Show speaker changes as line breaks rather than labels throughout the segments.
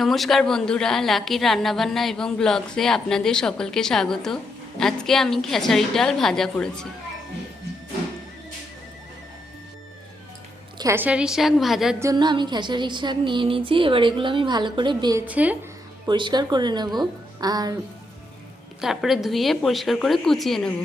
নমস্কার বন্ধুরা, লাকির রান্নাবান্না এবং ব্লগসে আপনাদের সকলকে স্বাগত। আজকে আমি খেসারি ডাল ভাজা করেছি। খেসারি শাক ভাজার জন্য আমি খেসারি শাক নিয়ে নিয়েছি, এবার এগুলো আমি ভালো করে বেছে পরিষ্কার করে নেব, আর তারপরে ধুয়ে পরিষ্কার করে কুচিয়ে নেব।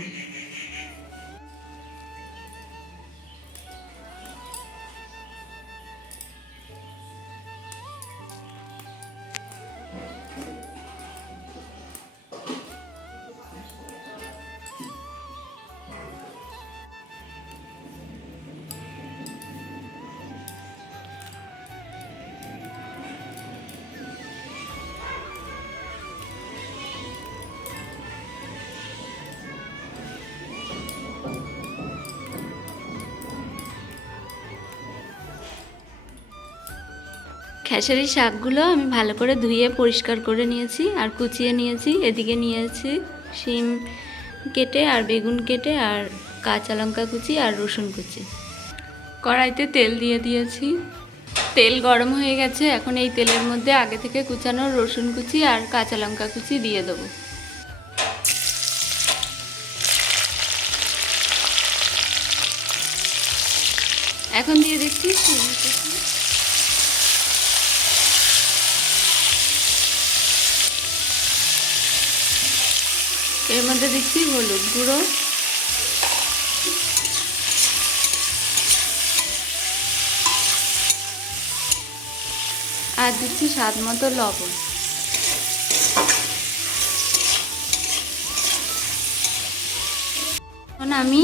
খেসারি শাকগুলো আমি ভালো করে ধুয়ে পরিষ্কার করে নিয়েছি আর কুচিয়ে নিয়েছি, এদিকে নিয়েছি শিম কেটে আর বেগুন কেটে আর কাঁচা লঙ্কা কুচি আর রসুন কুচি। কড়াইতে তেল দিয়ে দিয়েছি। তেল গরম হয়ে গেছে, এখন এই তেলের মধ্যে আগে থেকে কুচানো রসুন কুচি আর কাঁচা লঙ্কা কুচি দিয়ে দেবো। এখন দিয়ে দিচ্ছি এর মধ্যে দিচ্ছি হলুদ গুঁড়ো। আর দিচ্ছি স্বাদ মতো লবণ। এখন আমি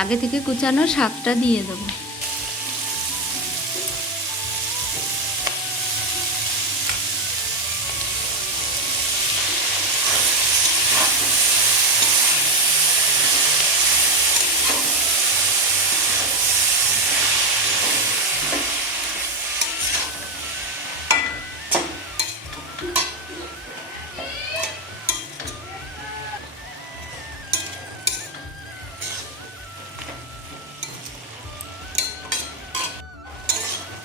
আগে থেকে কুচানো শাকটা দিয়ে দেবো।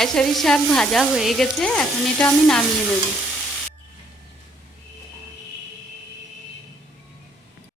খেসারি শাক ভাজা হয়ে গেছে এখন এটা আমি নামিয়ে নেব।